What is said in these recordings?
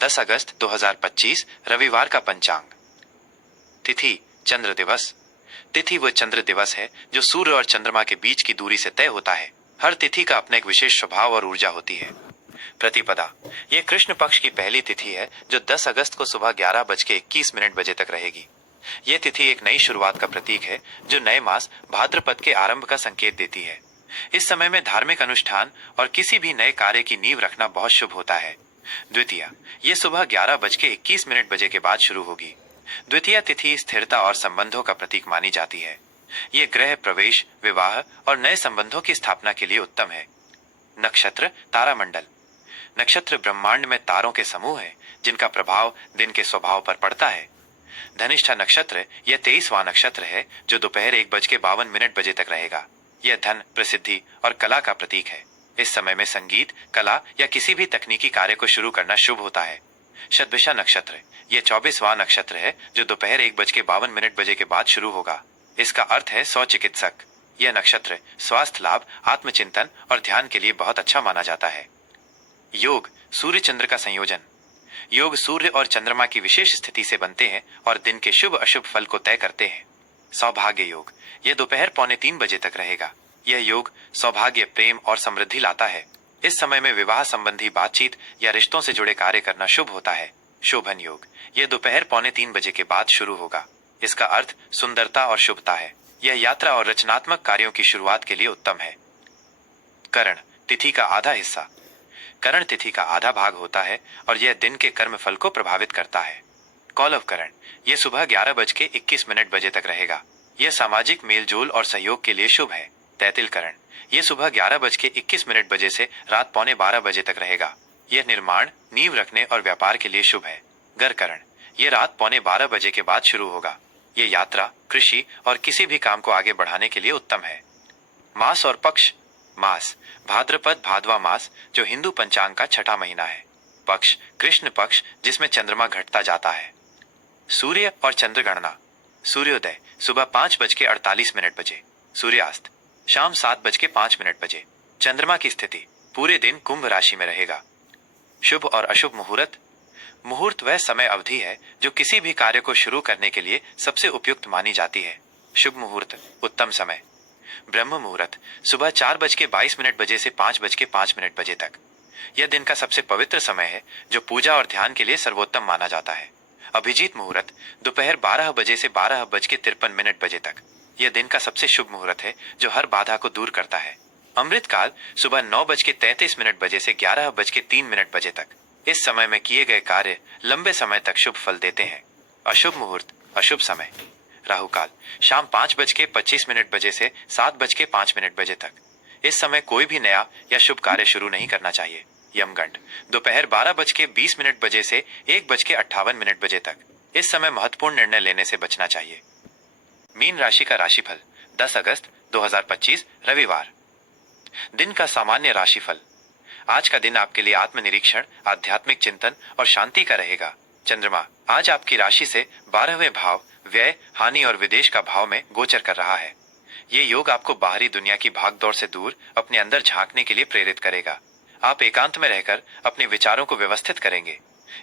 10 अगस्त 2025 रविवार का पंचांग। तिथि चंद्र दिवस। तिथि वो चंद्र दिवस है जो सूर्य और चंद्रमा के बीच की दूरी से तय होता है। हर तिथि का अपना एक विशेष स्वभाव और ऊर्जा होती है। प्रतिपदा ये कृष्ण पक्ष की पहली तिथि है जो 10 अगस्त को सुबह 11:21 बजे तक रहेगी। ये तिथि एक नई शुरुआत का प्रतीक है जो नए मास भाद्रपद के आरंभ का संकेत देती है। इस समय में धार्मिक अनुष्ठान और किसी भी नए कार्य की नींव रखना बहुत शुभ होता है। द्वितीया ये सुबह 11:21 के बाद शुरू होगी। द्वितीया तिथि स्थिरता और संबंधों का प्रतीक मानी जाती है। ये गृह प्रवेश, विवाह और नए संबंधों की स्थापना के लिए उत्तम है। नक्षत्र तारामंडल। नक्षत्र ब्रह्मांड में तारों के समूह है जिनका प्रभाव दिन के स्वभाव पर पड़ता है। धनिष्ठा नक्षत्र यह 23वां नक्षत्र है जो दोपहर 1:52 तक रहेगा। यह धन, प्रसिद्धि और कला का प्रतीक है। इस समय में संगीत, कला या किसी भी तकनीकी कार्य को शुरू करना शुभ होता है। शतभिषा नक्षत्र यह 24वां नक्षत्र है जो दोपहर 1:52 के बाद शुरू होगा। इसका अर्थ है सौ चिकित्सक। यह नक्षत्र स्वास्थ्य लाभ, आत्मचिंतन और ध्यान के लिए बहुत अच्छा माना जाता है। योग सूर्य चंद्र का संयोजन। योग सूर्य और चंद्रमा की विशेष स्थिति से बनते हैं और दिन के शुभ अशुभ फल को तय करते हैं। सौभाग्य योग यह दोपहर 2:45 तक रहेगा। यह योग सौभाग्य, प्रेम और समृद्धि लाता है। इस समय में विवाह संबंधी बातचीत या रिश्तों से जुड़े कार्य करना शुभ होता है। शोभन योग यह दोपहर 2:45 के बाद शुरू होगा। इसका अर्थ सुंदरता और शुभता है। यह यात्रा और रचनात्मक कार्यों की शुरुआत के लिए उत्तम है। करण तिथि का आधा हिस्सा। करण तिथि का आधा भाग होता है और यह दिन के कर्म फल को प्रभावित करता है। कौलव करण यह सुबह 11:21 तक रहेगा। यह सामाजिक मेलजोल और सहयोग के लिए शुभ है। तैतिल करण यह सुबह 11:21 से रात 11:45 तक रहेगा। यह निर्माण, नींव रखने और व्यापार के लिए शुभ है। गर करण यह रात 11:15 के बाद शुरू होगा। यह यात्रा, कृषि और किसी भी काम को आगे बढ़ाने के लिए उत्तम है। मास और पक्ष। मास भाद्रपद भादवा मास जो हिंदू पंचांग का छठा महीना है। पक्ष कृष्ण पक्ष जिसमें चंद्रमा घटता जाता है। सूर्य और चंद्र गणना। सूर्योदय सुबह 5:48 सूर्यास्त शाम 7:05 चंद्रमा की स्थिति पूरे दिन कुंभ राशि में रहेगा। शुभ और अशुभ मुहूर्त। मुहूर्त वह समय अवधि है जो किसी भी कार्य को शुरू करने के लिए सबसे उपयुक्त मानी जाती है। शुभ मुहूर्त उत्तम समय। ब्रह्म मुहूर्त सुबह 4:22 से 5:05 तक। यह दिन का सबसे पवित्र समय है जो पूजा और ध्यान के लिए सर्वोत्तम माना जाता है। अभिजीत मुहूर्त दोपहर 12 से 12:53 तक। यह दिन का सबसे शुभ मुहूर्त है जो हर बाधा को दूर करता है। अमृत काल सुबह 9:33 से 11:03 तक। इस समय में किए गए कार्य लंबे समय तक शुभ फल देते हैं। अशुभ मुहूर्त अशुभ समय। राहु काल शाम 5:25 से 7:05 तक। इस समय कोई भी नया या शुभ कार्य शुरू नहीं करना चाहिए। यमगंड दोपहर 12:20 से 1:58 तक। इस समय महत्वपूर्ण निर्णय लेने से बचना चाहिए। मीन राशि का राशिफल 10 अगस्त 2025 रविवार। दिन का सामान्य राशिफल। आज का दिन आपके लिए आत्मनिरीक्षण, आध्यात्मिक चिंतन और शांति का रहेगा। चंद्रमा आज आपकी राशि से 12वें भाव व्यय, हानि और विदेश का भाव में गोचर कर रहा है। ये योग आपको बाहरी दुनिया की भागदौड़ से दूर अपने अंदर झांकने के लिए प्रेरित करेगा। आप एकांत में रहकर अपने विचारों को व्यवस्थित करेंगे।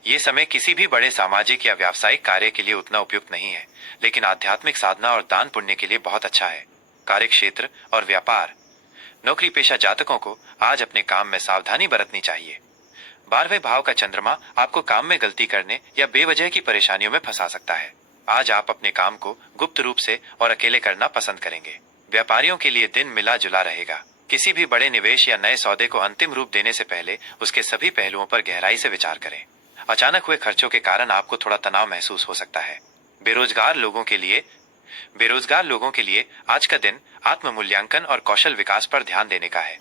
ये समय किसी भी बड़े सामाजिक या व्यावसायिक कार्य के लिए उतना उपयुक्त नहीं है, लेकिन आध्यात्मिक साधना और दान पुण्य के लिए बहुत अच्छा है। कार्य क्षेत्र और व्यापार। नौकरी पेशा जातकों को आज अपने काम में सावधानी बरतनी चाहिए। 12वें भाव का चंद्रमा आपको काम में गलती करने या बेवजह की परेशानियों में फंसा सकता है। आज आप अपने काम को गुप्त रूप से और अकेले करना पसंद करेंगे। व्यापारियों के लिए दिन मिला जुला रहेगा। किसी भी बड़े निवेश या नए सौदे को अंतिम रूप देने से पहले उसके सभी पहलुओं पर गहराई से विचार करें। अचानक हुए खर्चों के कारण आपको थोड़ा तनाव महसूस हो सकता है। बेरोजगार लोगों के लिए आज का दिन आत्म मूल्यांकन और कौशल विकास पर ध्यान देने का है।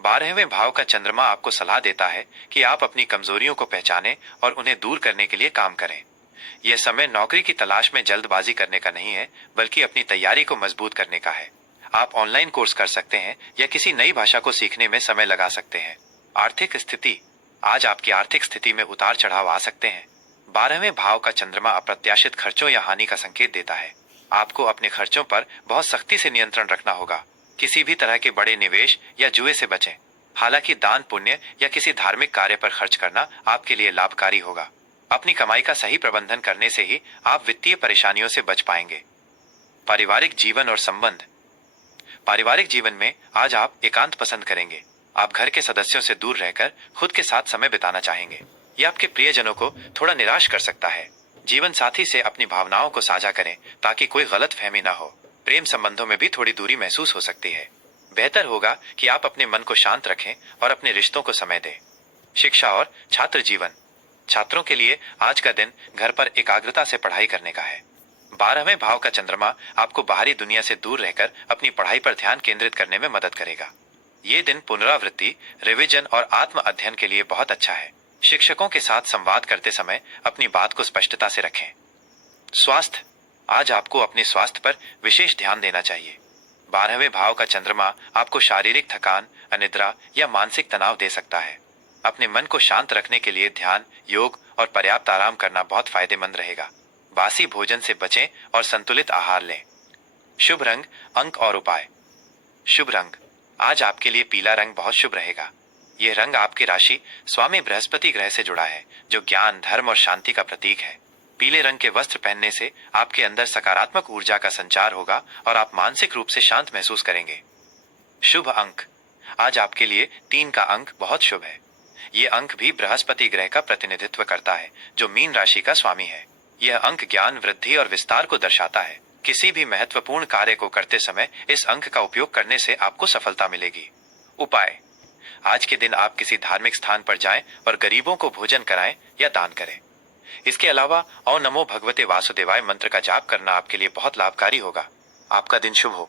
12वें भाव का चंद्रमा आपको सलाह देता है कि आप अपनी कमजोरियों को पहचानें और उन्हें दूर करने के लिए काम करें। यह समय नौकरी की तलाश में जल्दबाजी करने का नहीं है, बल्कि अपनी तैयारी को मजबूत करने का है। आप ऑनलाइन कोर्स कर सकते हैं या किसी नई भाषा को सीखने में समय लगा सकते हैं। आर्थिक स्थिति। आज आपकी आर्थिक स्थिति में उतार चढ़ाव आ सकते हैं। 12वें भाव का चंद्रमा अप्रत्याशित खर्चों या हानि का संकेत देता है। आपको अपने खर्चों पर बहुत सख्ती से नियंत्रण रखना होगा। किसी भी तरह के बड़े निवेश या जुए से बचें। हालांकि दान पुण्य या किसी धार्मिक कार्य पर खर्च करना आपके लिए लाभकारी होगा। अपनी कमाई का सही प्रबंधन करने से ही आप वित्तीय परेशानियों से बच पाएंगे। पारिवारिक जीवन और संबंध। पारिवारिक जीवन में आज आप एकांत पसंद करेंगे। आप घर के सदस्यों से दूर रहकर खुद के साथ समय बिताना चाहेंगे। यह आपके प्रियजनों को थोड़ा निराश कर सकता है। जीवन साथी से अपनी भावनाओं को साझा करें ताकि कोई गलत फहमी ना हो। प्रेम संबंधों में भी थोड़ी दूरी महसूस हो सकती है। बेहतर होगा कि आप अपने मन को शांत रखें और अपने रिश्तों को समय दें। शिक्षा और छात्र जीवन। छात्रों के लिए आज का दिन घर पर एकाग्रता से पढ़ाई करने का है। 12वें भाव का चंद्रमा आपको बाहरी दुनिया से दूर रहकर अपनी पढ़ाई पर ध्यान केंद्रित करने में मदद करेगा। ये दिन पुनरावृत्ति, रिवीजन और आत्म अध्ययन के लिए बहुत अच्छा है। शिक्षकों के साथ संवाद करते समय अपनी बात को स्पष्टता से रखें। स्वास्थ्य। आज आपको अपने स्वास्थ्य पर विशेष ध्यान देना चाहिए। 12वें भाव का चंद्रमा आपको शारीरिक थकान, अनिद्रा या मानसिक तनाव दे सकता है। अपने मन को शांत रखने के लिए ध्यान, योग और पर्याप्त आराम करना बहुत फायदेमंद रहेगा। बासी भोजन से बचें और संतुलित आहार लें। शुभ रंग, अंक और उपाय। शुभ रंग। आज आपके लिए पीला रंग बहुत शुभ रहेगा। यह रंग आपकी राशि स्वामी बृहस्पति ग्रह से जुड़ा है, जो ज्ञान, धर्म और शांति का प्रतीक है। पीले रंग के वस्त्र पहनने से आपके अंदर सकारात्मक ऊर्जा का संचार होगा और आप मानसिक रूप से शांत महसूस करेंगे। शुभ अंक। आज आपके लिए 3 का अंक बहुत शुभ है। यह अंक भी बृहस्पति ग्रह का प्रतिनिधित्व करता है, जो मीन राशि का स्वामी है। यह अंक ज्ञान, वृद्धि और विस्तार को दर्शाता है। किसी भी महत्वपूर्ण कार्य को करते समय इस अंक का उपयोग करने से आपको सफलता मिलेगी। उपाय। आज के दिन आप किसी धार्मिक स्थान पर जाएं और गरीबों को भोजन कराएं या दान करें। इसके अलावा ओम नमो भगवते वासुदेवाय मंत्र का जाप करना आपके लिए बहुत लाभकारी होगा। आपका दिन शुभ हो।